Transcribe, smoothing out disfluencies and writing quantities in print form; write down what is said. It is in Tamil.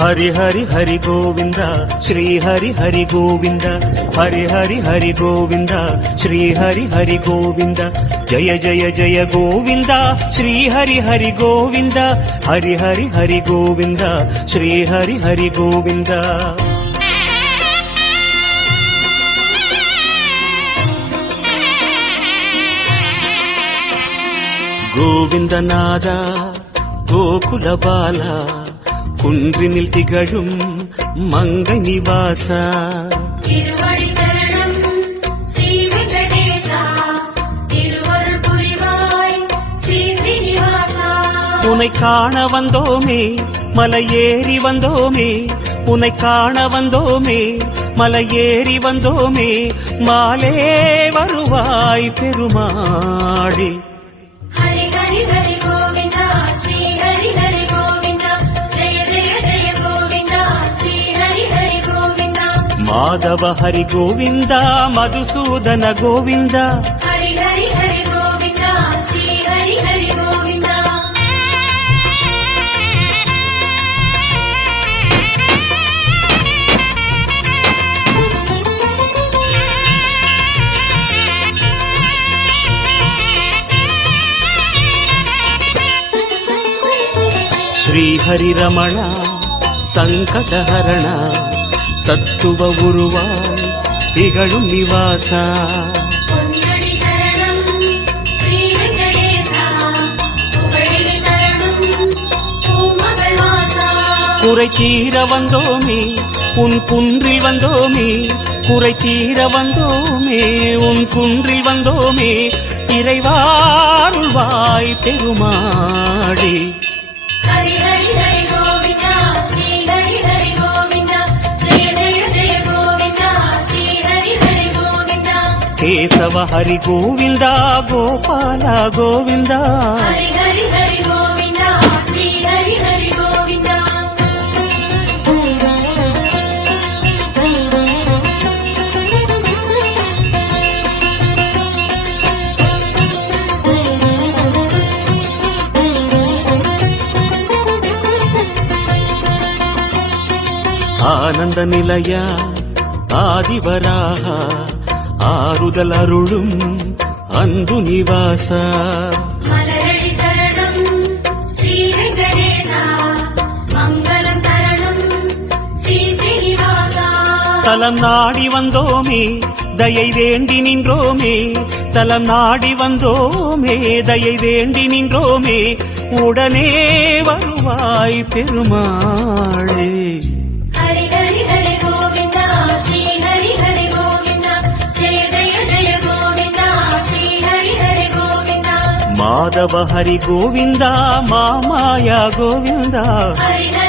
हरि हरि हरि गोविंद श्री हरि हरि गोविंद हरि हरि हरि गोविंद श्री हरि हरि गोविंद जय जय जय गोविंद श्री हरि हरि गोविंद हरि हरि हरि गोविंद श्री हरि हरि गोविंद गोविंद नादा गोकुल बाला குன்றினில் திகழும் மங்கை நிவாசா திருவடி சரணம் ஸ்ரீ வெங்கடேசா திருவருள் புரிவாய் ஸ்ரீ ஸ்ரீனிவாசா உன்னை காண வந்தோமே மலை ஏறி வந்தோமே உன்னை காண வந்தோமே மலை ஏறி வந்தோமே மாலே வருவாய் பெருமாளே ஹரி ஹரி ஹரி கோவிந்தா ஸ்ரீ ஹரி ஹரி கோவிந்தா ஜெய ஜெய ஜெய கோவிந்தா ஸ்ரீ ஹரி ஹரி கோவிந்தா மாதவ ஹரி கோவிந்தா மதுசூதன கோவிந்தா ஹரி ஹரி ஹரி கோவிந்தா ஸ்ரீ ஹரி ஹரி கோவிந்தா श्री हरि रमण संकटहरण तत्व उरुवाय திகழும் நிவாசா பொன்னடி சரணம் ஸ்ரீ வெங்கடேசா புகழில் சரணம் பூமகள் வாசா குறை தீர வந்தோமே உன் குன்றில் வந்தோமே குறை தீர வந்தோமே உன் குன்றில் வந்தோமே இறைவாருள்வாய் பெருமாளே ஹரி ஹரி ஹரி கோவிந்தா ஸ்ரீ ஹரி ஹரி கோவிந்தா ஜெய ஜெய ஜெய கோவிந்தா ஸ்ரீ ஹரி ஹரி கோவிந்தா கேசவ ஹரி கோவிந்தா கோபால கோவிந்தா ஹரி ஹரி ஹரி கோவிந்தா ஸ்ரீ ஹரி ஹரி கோவிந்தா ஆனந்த நிலைய ஆதிவராக ஆறுதல் அருளும் அன்பு நிவாசா மலரடி சரணம் ஸ்ரீ வெங்கடேசா மங்களம் தரணம் ஸ்ரீ ஸ்ரீனிவாசா தலம் நாடி வந்தோமே தயை வேண்டி நின்றோமே தலம் நாடி வந்தோமே தயை வேண்டி நின்றோமே உடனே வருவாய் பெருமாளே ஹரி ஹரி ஹரி கோவிந்தா ஸ்ரீ ஹரி ஹரி கோவிந்தா ஜெய ஜெய ஜெய கோவிந்தா ஸ்ரீ ஹரி ஹரி கோவிந்தா மாதவ ஹரி கோவிந்தா மாமாயா கோவிந்தா ஹரி ஹரி